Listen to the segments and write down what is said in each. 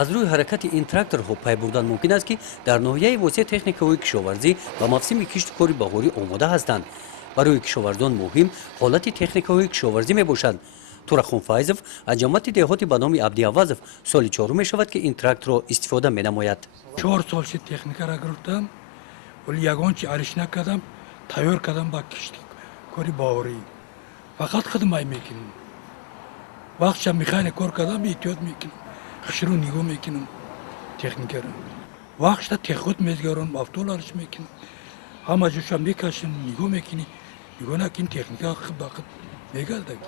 аз рӯи ҳаракати ин тракторҳо пай бурдан мумкин аст ки дар ноҳияи восеъ техникаҳои кишоварзӣ ба мавсими кишту кори баҳорӣ омода ҳастанд. барои кишоварзон муҳим ҳолати техникаҳои кишоварзӣ мебошад. Турахун Файзов аз ҷамъияти деҳотӣ ба номи Абдиавазов соли чорум мешавад ки ин тракторро истифода менамояд. 4 сол си техникаро гирифтам, вале ягон чи ариш накардам, тайёр кардам ба кишти кори баҳорӣ. Фақат хидмат мекунам. вақтша механик кор кардам, эҳтиёт мекунам. хишру нигоҳ мекунам техникаро. вақтша техот мезгарам, автоларш мекунам. ҳама ҷоша мекашем, нигоҳ мекунем. мегӯянд ки ин техника хид ба хид мегардад.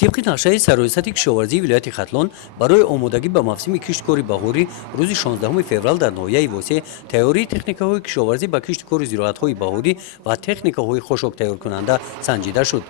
тибқи нақшаи сароясати кишоварзии вилояти Хатлон барои омодагӣ ба мавсими кишту кори баҳорӣ рӯзи 16 феврал дар ноҳияи восеъ тайёрии техникаҳои кишоварзӣ ба кишту кори зироатҳои баҳорӣ ва техникаҳои хушок тайёркунанда санҷида шуд.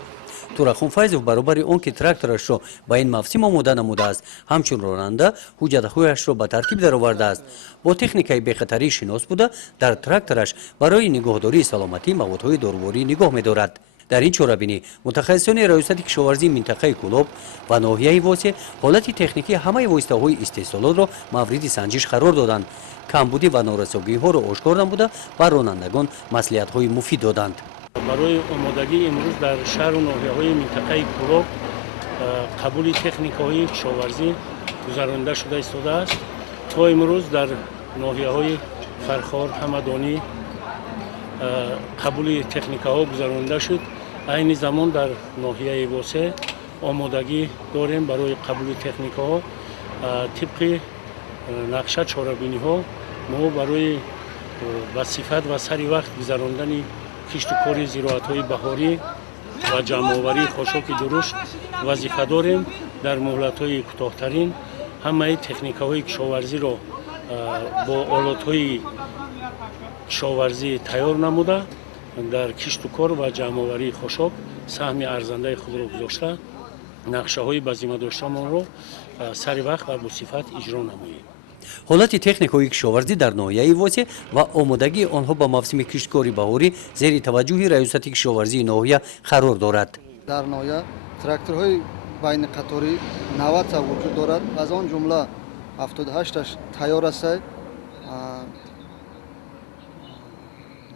Турахун Файзов баробари он ки тракторашро ба ин мавсим омода намудааст, ҳамчун ронанда ҳуҷҷатҳояшро ба тартиб даровардааст. бо техникаи бехатарӣ шинос буда дар трактораш барои нигоҳдории саломатӣ маводҳои доруворӣ нигоҳ медорад. дар ин чорабинӣ мутахассисони раёсати кишоварзии минтақаи Кӯлоб ва ноҳияи восеъ ҳолати техникии ҳамаи воситаҳои истеҳсолотро мавриди санҷиш қарор доданд. камбудӣ ва норасогиҳоро ошкор намуда ба ронандагон маслиҳатҳои муфид доданд. барои омодагӣ имрӯз дар шаҳру ноҳияҳои минтақаи Кӯлоб қабули техникаҳои кишоварзӣ гузаронида шуда истодааст. то имрӯз дар ноҳияҳои Фархор, Ҳамадонӣ қабули техникаҳо гузаронида шуд. айни замон дар ноҳияи восеъ омодагӣ дорем барои қабули техникаҳо. тибқи нақша чорабиниҳо мо барои ба сифат ва сари вақт гузарондани кишту кори зироатҳои баҳорӣ ва ҷамъоварии хошоки дурушт вазифа дорем. дар муҳлатҳои кӯтоҳтарин ҳамаи техникаҳои кишоварзиро бо олатҳои кишоварзӣ тайёр намуда дар кишту кор ва ҷамъоварии хошок саҳми арзандаи худро гузошта нақшаҳои ба зимма доштамонро сари вақт ва босифат иҷро намоем. ҳолати техникаҳои кишоварзӣ дар ноҳияи восеъ ва омодагии онҳо ба мавсими кишту кори баҳорӣ зери таваҷҷӯҳи раёсати кишоварзии ноҳия қарор дорад. дар ноҳия тракторҳои байниқаторӣ 90 та вуҷуд дорад. аз он ҷумла 78-таш тайёр астанд.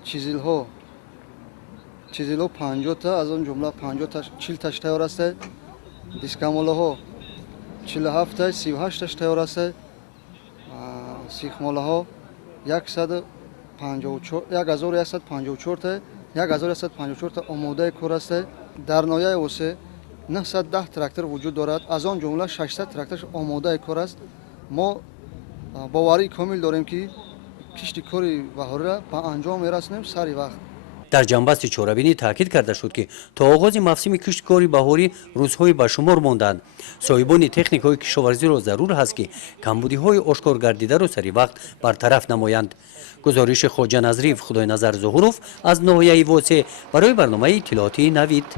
чизилҳо 50 та, аз он ҷумла 40-таш тайёр астанд. дискамолаҳо 47 та, 38таш тайёр астанд. сихмолаҳо 1154 та, 1154 та омодаи кор астанд. дар ноҳияи восеъ 910 трактор вуҷуд дорад. аз он ҷумла 600 тракторш омодаи кор аст. мо боварии комил дорем ки кишти кори баҳориро ба анҷом мерасонем сари вақт. дар ҷанбасти чорабинӣ таъкид карда шуд ки то оғози мавсими кишту кори баҳорӣ рӯзҳои ба шумор мондаанд. соҳибони техникаҳои кишоварзиро зарур ҳаст ки камбудиҳои ошкор гардидаро сари вақт бартараф намоянд. гузориши Хоҷа Назриев, Худойназар Зуҳуров аз ноҳияи восеъ барои барномаи иттилоотии Навид.